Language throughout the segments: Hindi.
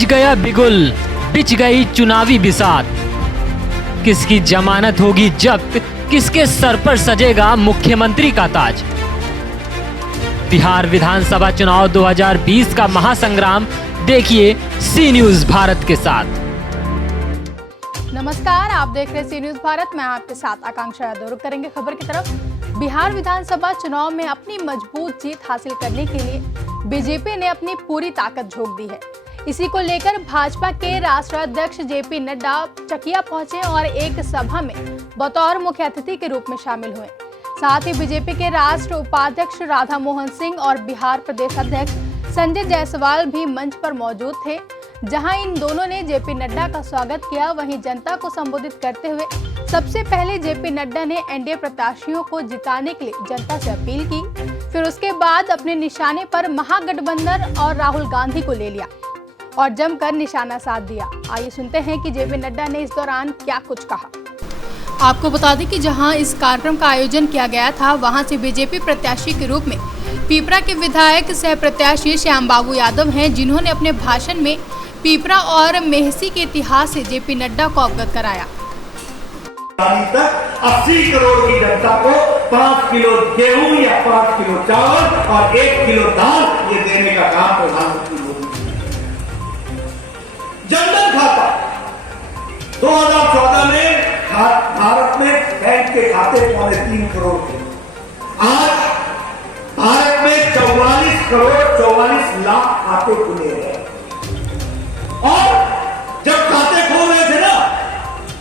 बज गया बिगुल, बिछ गई चुनावी बिसात। किसकी जमानत होगी जब्त, किसके सर पर सजेगा मुख्यमंत्री का ताज। बिहार विधानसभा चुनाव 2020 का महासंग्राम देखिए सी न्यूज भारत के साथ। नमस्कार, आप देख रहे हैं सी न्यूज भारत। मैं आपके साथ आकांक्षा यादव। रुक करेंगे खबर की तरफ। बिहार विधानसभा चुनाव में अपनी मजबूत जीत हासिल करने के लिए बीजेपी ने अपनी पूरी ताकत झोंक दी है। इसी को लेकर भाजपा के राष्ट्रीय अध्यक्ष जेपी नड्डा चकिया पहुंचे और एक सभा में बतौर मुख्य अतिथि के रूप में शामिल हुए। साथ ही बीजेपी के राष्ट्रीय उपाध्यक्ष राधा मोहन सिंह और बिहार प्रदेश अध्यक्ष संजय जायसवाल भी मंच पर मौजूद थे। जहां इन दोनों ने जेपी नड्डा का स्वागत किया, वहीं जनता को संबोधित करते हुए सबसे पहले जेपी नड्डा ने एनडीए प्रत्याशियों को जिताने के लिए जनता से अपील की। फिर उसके बाद अपने निशाने पर महागठबंधन और राहुल गांधी को ले लिया और जमकर निशाना साध दिया। आइए सुनते हैं कि जेपी नड्डा ने इस दौरान क्या कुछ कहा। आपको बता दें कि जहां इस कार्यक्रम का आयोजन किया गया था, वहां से बीजेपी प्रत्याशी के रूप में पीपरा के विधायक सह प्रत्याशी श्याम बाबू यादव हैं, जिन्होंने अपने भाषण में पीपरा और मेहसी के इतिहास से जेपी नड्डा को अवगत कराया। 80 करोड़ की जनता को 5 किलो गेहूं या 5 किलो चावल और 1 किलो दाल ये देने का काम प्रधानमंत्री मोदी जनधन खाता 2014 में भारत में बैंक के खाते 3.25 करोड़ थे। आज भारत में 44 करोड़ 44 लाख खाते खुले हैं। और जब खाते खोल रहे थे ना,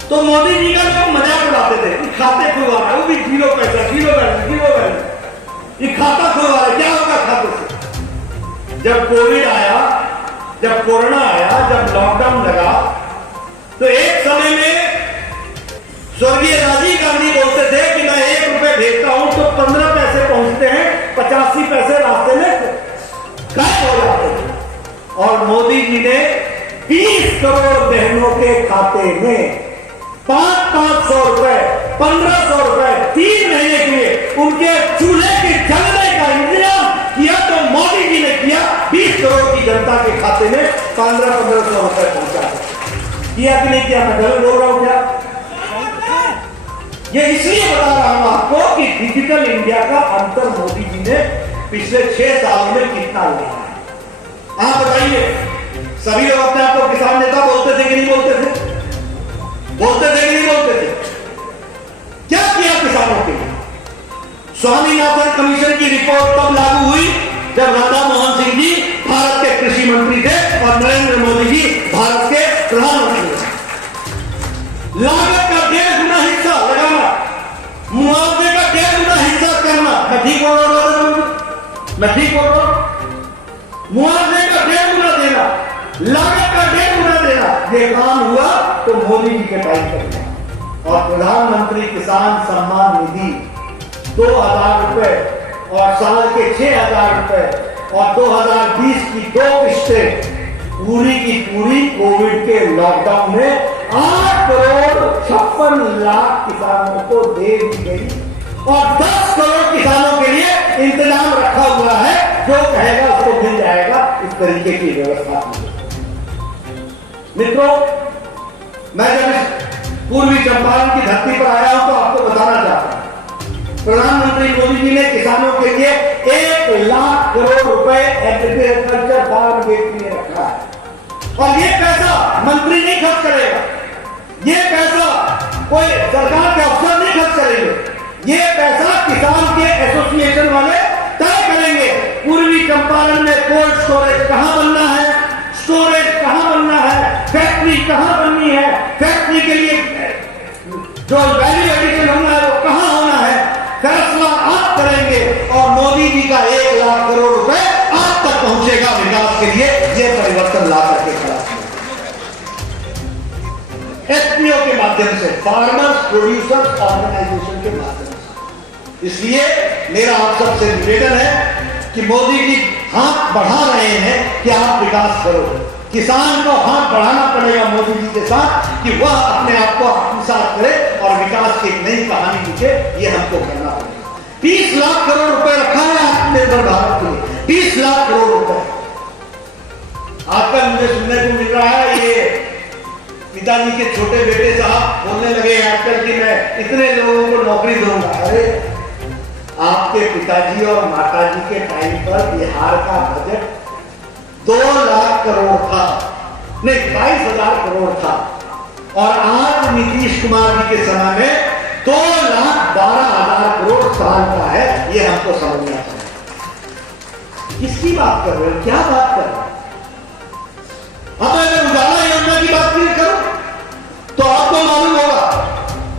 तो मोदी जी का लोग मजाक उड़ाते थे कि खाते खुलवा रहे, वो भी 0 पैसा, 0 बैलेंस, 0 बैलेंस, ये खाता खुलवा रहे, क्या होगा खाते से। जब कोविड आया, जब कोरोना आया, जब लॉकडाउन लगा, तो एक समय में स्वर्गीय राजीव गांधी बोलते थे कि मैं 1 रुपए भेजता हूं तो 15 पैसे पहुंचते हैं, 85 पैसे रास्ते में गायब हो जाते थे। और मोदी जी ने 20 करोड़ बहनों के खाते में 500 रुपए, 1500 रुपए 3 महीने के लिए उनके चूल्हे के जलने का इंतजाम किया। तो मोदी जी ने किया, 20 करोड़ की जनता के खाते में 1500 रुपए पहुंचा किया कि नहीं किया? मैं गलत बोल रहा हूं क्या? ये इसलिए बता रहा हूं आपको कि डिजिटल इंडिया का अंतर मोदी जी ने पिछले 6 सालों में कितना लिया है। आप बताइए, सभी लोग अपने आप को किसान नेता बोलते थे कि नहीं बोलते थे? बोलते थे कि नहीं बोलते थे? क्या किया किसानों के लिए? स्वामीनाथन कमीशन की रिपोर्ट तब लागू हुई जब राधा मोहन सिंह जी भारत के कृषि मंत्री थे और नरेंद्र मोदी जी भारत के प्रधानमंत्री थे। लागत का 1.5 गुना हिस्सा लगाना, मुआवजे का 1.5 गुना हिस्सा करना। मैं ठीक बोल रहा हूं? मैं ठीक बोल रहा हूं? मुआवजे का 1.5 गुना देना, लागत का 1.5 गुना देना, ये काम हुआ तो मोदी जी के टाइम पर हुआ। और प्रधानमंत्री किसान सम्मान निधि 2000 रुपए और साल के 6000 रुपए और 2020 की 2 किस्तें पूरी की पूरी कोविड के लॉकडाउन में 8 करोड़ 56 लाख किसानों को दे दी गई। और 10 करोड़ किसानों के लिए इंतजाम रखा हुआ है, जो कहेगा उसको मिल जाएगा। इस तरीके की व्यवस्था की। मित्रों, मैं जब पूर्वी चंपारण की धरती पर आया हूं तो आपको बताना चाहता हूं, प्रधानमंत्री मोदी जी ने किसानों के लिए 1 लाख करोड़ रुपए एग्रीकल्चर फार्म गेट के लिए रखा है। और ये पैसा मंत्री नहीं खर्च करेगा, ये पैसा कोई सरकार के अफसर नहीं खर्च करेंगे, ये पैसा किसान के एसोसिएशन वाले तय करेंगे। पूर्वी चंपारण में कोल्ड स्टोरेज कहां बनना है, स्टोरेज कहां बनना है, फैक्ट्री कहां बननी है, फैक्ट्री के लिए जो वैल्यू एडिशन होना है वो कहां होना है, फैसला आप करेंगे। और मोदी जी का 1 लाख करोड़ रुपए आप तक पहुंचेगा विकास के लिए। ये परिवर्तन ला करके खड़ा एफपीओ के माध्यम से, फार्मर्स प्रोड्यूसर्स ऑर्गेनाइजेशन के माध्यम से। इसलिए मेरा आप सबसे निवेदन है कि मोदी जी हाथ बढ़ा रहे हैं कि आप विकास करो। किसान को हाथ बढ़ाना पड़ेगा मोदी जी के साथ कि वह अपने आप को आत्मसात करे और विकास की एक नई कहानी लिखे। ये हमको करना पड़ेगा। 30 लाख करोड़ रुपए रखा है आत्मनिर्भर भारत के लिए, 30 लाख करोड़ रुपए। आजकल मुझे सुनने को को मिल रहा है। ये पिताजी के छोटे बेटे साहब बोलने लगे आजकल कि मैं इतने लोगों को नौकरी दूंगा। अरे आपके पिताजी और माताजी के टाइम पर बिहार का बजट 2 लाख करोड़ था, नहीं 22,000 करोड़ था, और आज नीतीश कुमार जी के समय में 2,12,000 करोड़ साल का है। ये हमको समझना चाहिए। किसकी बात कर रहे हो, क्या बात कर रहे हो? अब अगर उजाला योजना की बात नहीं करो तो आपको मालूम होगा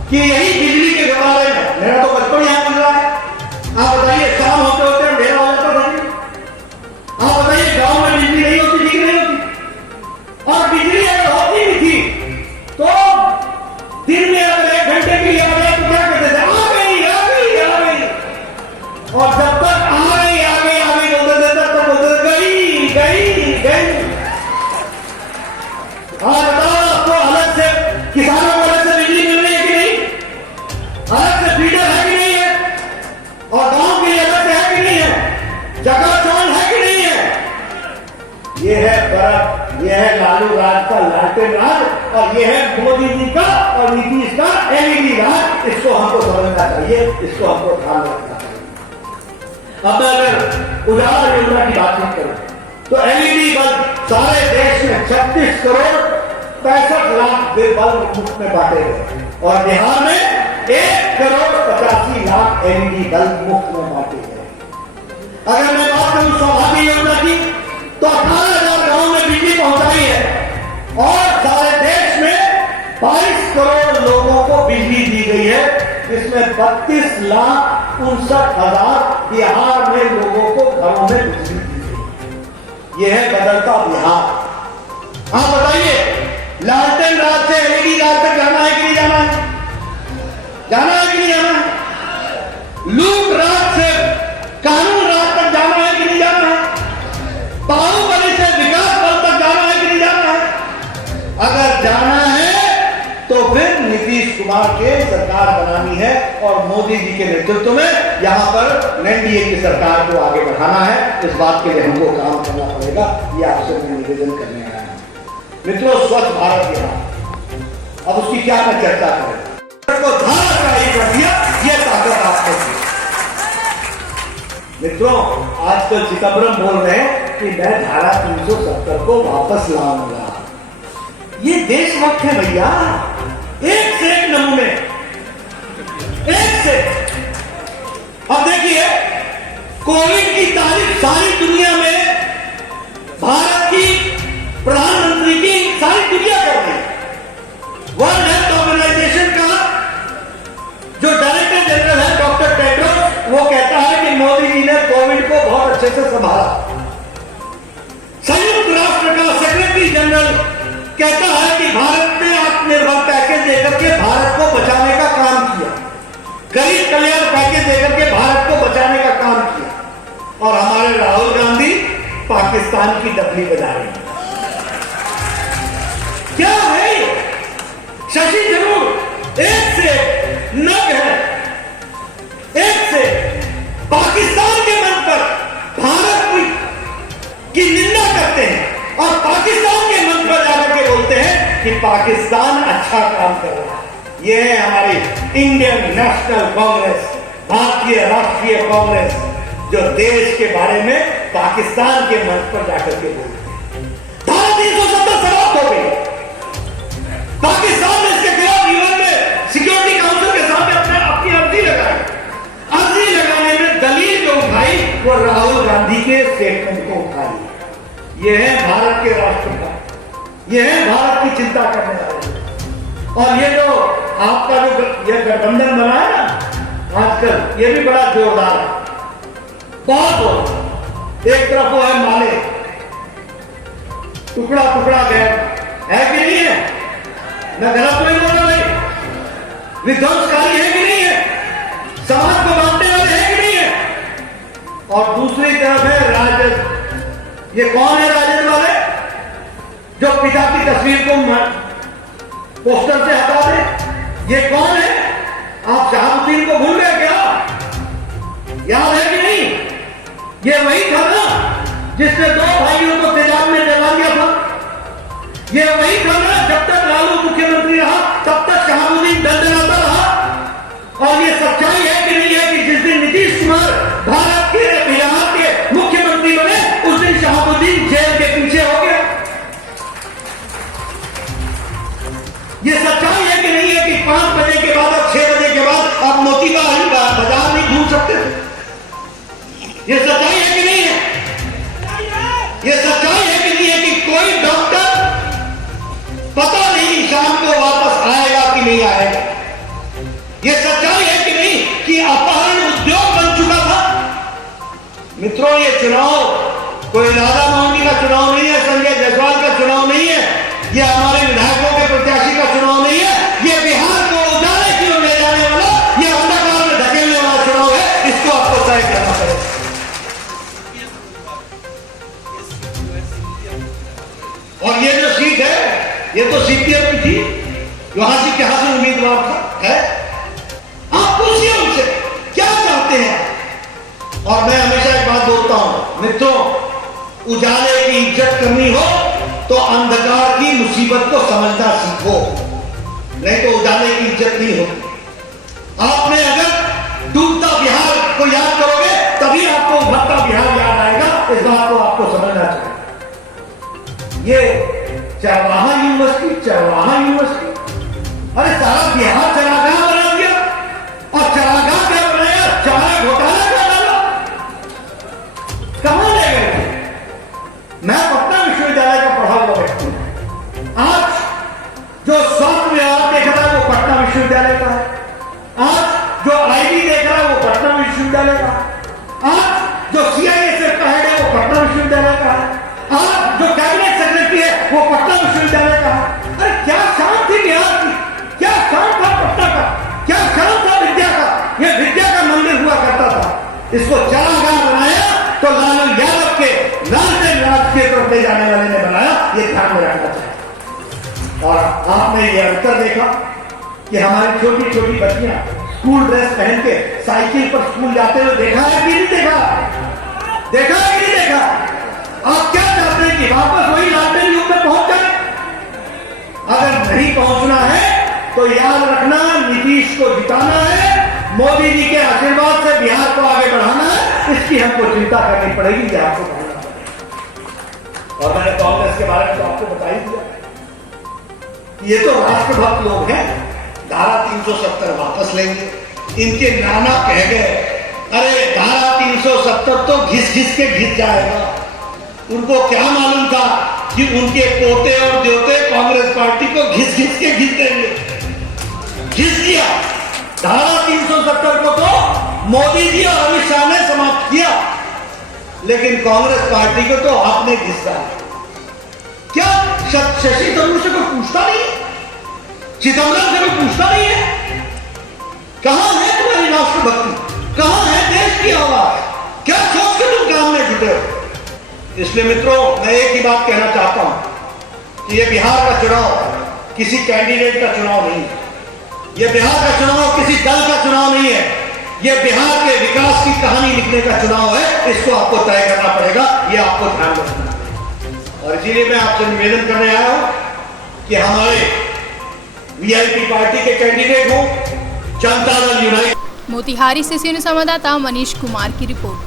कि यही बिजली के बारे में मेरा तो बचपन यहां गुजरा है। आप बताइए शाम होते होते अंधेरा हो जाता था। आप बताइए गांव में बिजली नहीं होती थी कि नहीं होती? और बिजली अगर होती भी थी तो दिन में अगर 1 घंटे के लिए आ गए तो क्या कहते थे? आ गई आ गई आ गई। और जब तक आ गई आ गई आ गई बोलते थे तब तक बोलते गई गई गई। हाँ बताओ आपको अलग से किसानों को अलग से बिजली मिल रही है कि नहीं? अलग से फीडर है कि नहीं है? और गांव के लिए अलग से है कि नहीं है? जगह चौल है कि नहीं है? ये है बर्फ, ये है लालू राज का लालटेन राज, और ये है मोदी जी का और नीतीश का एलईडी राज। इसको हमको समझना चाहिए, इसको हमको ध्यान रखना चाहिए। अब अगर उजाला योजना की बात करें तो एलईडी बल्ब सारे देश में 36 करोड़ 65 लाख बल्ब मुफ्त में बांटे गए, और बिहार में 1 करोड़ 85 लाख एलईडी बल्ब मुफ्त में बांटे गए। अगर मैं बात करूं सौभाग्य योजना की तो 18,000 गांव में बिजली पहुंचाई है, और सारे देश में 22 करोड़ लोगों को बिजली दी गई है। इसमें 32,59,000 बिहार में लोगों को घरों में बिजली दी गई। यह है बदलता बिहार। आप बताइए लालटेन रात से एलईडी रात तक जाना है कि नहीं जाना है? जाना है कि नहीं जाना है? लूट रात से कानून रात तक जाना है कि नहीं जाना है? बाहुबली से विकास बल तक जाना है कि नहीं जाना है? अगर जाना है तो फिर नीतीश कुमार के सरकार बनानी है, और मोदी जी के नेतृत्व में यहां पर एनडीए की सरकार को आगे बढ़ाना है। इस बात के लिए हमको काम करना पड़ेगा। ये आपसे मैं निवेदन करने आया हूं। मित्रों, स्वच्छ भारत की बात, अब उसकी क्या मैं चर्चा करें, को धाराशाही कर दिया, ये ताकत आपको दी। मित्रों, आजकल चिदम्बरम बोल रहे हैं कि मैं धारा 370 को वापस लाऊंगा। ये देशभक्त है भैया, एक से एक नमूने, एक से। अब देखिए कोविड की तारीफ सारी दुनिया में भारत की प्रधानमंत्री की सारी दुनिया कर रही है। वर्ल्ड हेल्थ ऑर्गेनाइजेशन का जो डायरेक्टर जनरल है डॉक्टर टेड्रोस, वो कहता है कि मोदी जी ने कोविड को बहुत अच्छे से संभाला। संयुक्त राष्ट्र का सेक्रेटरी जनरल कहता है कि भारत ने आत्मनिर्भर पैकेज देकर के भारत को बचाने का काम किया, गरीब कल्याण पैकेज देकर के भारत को बचाने का काम किया, और हमारे राहुल गांधी पाकिस्तान की डबली बजा रहे हैं। क्या है? शशि थरूर एक से नग है, एक से पाकिस्तान के मन पर भारत की निंदा करते हैं, और पाकिस्तान के मन पर जाकर के बोलते हैं कि पाकिस्तान अच्छा काम कर रहा है। यह है हमारी इंडियन नेशनल कांग्रेस, भारतीय राष्ट्रीय कांग्रेस, जो देश के बारे में पाकिस्तान के मंच पर जाकर के बोलते हैं। धारा 370 समाप्त हो गई। पाकिस्तान ने इसके खिलाफ यूएन में सिक्योरिटी काउंसिल के सामने अपनी अर्जी लगाई। अर्जी लगाने में दलील जो उठाई वो राहुल गांधी के स्टेटमेंट को उठाई। यह है भारत के राष्ट्रपिता, यह है भारत की चिंता करने वाले। और ये जो आपका जो ये गठबंधन बना है ना आजकल, ये भी बड़ा जोरदार है, बहुत। एक तरफ वो है माले, टुकड़ा टुकड़ा गए, है कि नहीं है? मैं गलत नहीं बोल रहा भाई, विध्वंसकारी है कि नहीं है? समाज को बांटने वाले है कि नहीं है? और दूसरी तरफ है राजद। ये कौन है राजद वाले? जो पिता की तस्वीर को पोस्टर से हटा दे। ये कौन है? आप शहाबुद्दीन को भूल गए क्या? याद है कि नहीं? ये वही था ना जिसने 2 भाइयों को तेजाब में जला दिया था। ये वही क्रम है, जब तक लालू मुख्यमंत्री रहा तब तक शहाबुद्दीन दंडनाता रहा। और ये सच्चाई है कि नहीं है कि जिस दिन नीतीश कुमार भारत के बिहार के मुख्यमंत्री बने उस दिन शहाबुद्दीन जेल के पीछे हो गया। ये सच्चाई है कि नहीं है कि 5 बजे के बाद और 6 बजे के बाद आप मोती का हरी बाजार नहीं घूम सकते? ये सच्चाई है कि नहीं है? ये सच्चाई है कि नहीं है कि कोई डॉक्टर पता नहीं शाम को वापस आएगा कि नहीं आएगा? ये सच्चाई है कि नहीं कि अपहरण उद्योग बन चुका था? मित्रों, ये चुनाव कोई राधा मोहन का चुनाव नहीं है, संजय जायसवाल का चुनाव नहीं है, ये हमारे विधायकों के प्रत्याशी का चुनाव नहीं है, ये बिहार को उजाले की ओर ले जाने वाला, ये अंधकार में धकेलने वाला चुनाव है। इसको आपको तय करना पड़ेगा। और ये जो सीट है, ये तो सीपीएम की थी, वहां से उम्मीदवार था है। आप पूछिए उनसे क्या चाहते हैं। और मैं हमेशा एक बात बोलता हूं मित्रों, उजाले की इज्जत करनी हो तो अंधकार की मुसीबत को समझना सीखो, नहीं तो उजाले की इज्जत नहीं होगी। आपने अगर डूबता बिहार को याद करोगे तभी आपको उभरता बिहार याद आएगा। इस बात को आपको समझना चाहिए। ये चरवाहा यूनिवर्सिटी, अरे सारा बिहार चरागाह बना दिया। और चरागाह क्या बनाया? चारा घोटाला क्या डाला? कहां ले गए? मैं पटना विश्वविद्यालय का पढ़ा हुआ व्यक्ति हूं। आज जो स्वास्थ्य विभाग देख रहा है वो पटना विश्वविद्यालय का है। आज जो आईबी देख रहा है वो पटना विश्वविद्यालय का है। आज जो सीआईएसएफ का हेड है वो पटना विश्वविद्यालय का है। आज जो कैबिनेट सेक्रेटरी है वो पटना विश्वविद्यालय का है। अरे क्या शान थी बिहार की, क्या शान था पटना का, क्या शान था विद्या का। ये विद्या का मंदिर हुआ करता था, इसको चरागाह बनाया तो लालू यादव के लालटेन राज के तरफ ले जाने वाले ने बनाया। ये ध्यान में रखना चाहिए। और आपने ये अंतर देखा कि हमारी छोटी छोटी बच्चियां स्कूल ड्रेस पहन के साइकिल पर स्कूल जाते हुए देखा है कि नहीं देखा? देखा है कि नहीं देखा? आप क्या चाहते हैं कि वापस वही लालटेन युग में पहुंच जाए? अगर नहीं पहुंचना है तो याद रखना, नीतीश को जिताना है, मोदी जी के आशीर्वाद से बिहार को आगे बढ़ाना है। इसकी हमको चिंता करनी पड़ेगी, बिहार को बढ़ाना पड़ेगा। और मैंने कांग्रेस के बारे में तो आपको बता ही दिया, ये तो राष्ट्रभक्त लोग हैं, धारा 370 वापस लेंगे। इनके नाना कह गए, अरे धारा 370 तो घिस घिस के घिस जाएगा। उनको क्या मालूम था कि उनके पोते और जोते कांग्रेस पार्टी को घिस घिस के घिस देंगे। घिस दिया। धारा 370 को तो मोदी जी और अमित शाह ने समाप्त किया, लेकिन कांग्रेस पार्टी को तो आपने घिसा। क्या शशि थरूर से कोई पूछता नहीं है? चिदंबरम से कोई पूछता नहीं है? कहां है तुम्हारी राष्ट्रभक्ति? कहां है देश की आवाज? क्या सोच के तुम काम में जुटे हो? इसलिए मित्रों, मैं एक ही बात कहना चाहता हूं कि यह बिहार का चुनाव किसी कैंडिडेट का चुनाव नहीं है। यह बिहार का चुनाव किसी दल का चुनाव नहीं है। यह बिहार के विकास की कहानी लिखने का चुनाव है। इसको आपको तय करना पड़ेगा, यह आपको ध्यान रखना है। और इसीलिए मैं आपसे निवेदन करने आया हूं कि हमारे वीआईपी पार्टी के कैंडिडेट हो, जनता दल यूनाइटेड। मोतिहारी से सीनियर संवाददाता मनीष कुमार की रिपोर्ट।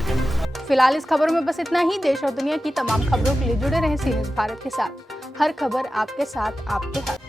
फिलहाल इस खबरों में बस इतना ही। देश और दुनिया की तमाम खबरों के लिए जुड़े रहें सी न्यूज़ भारत के साथ। हर खबर आपके साथ, आपके हाथ।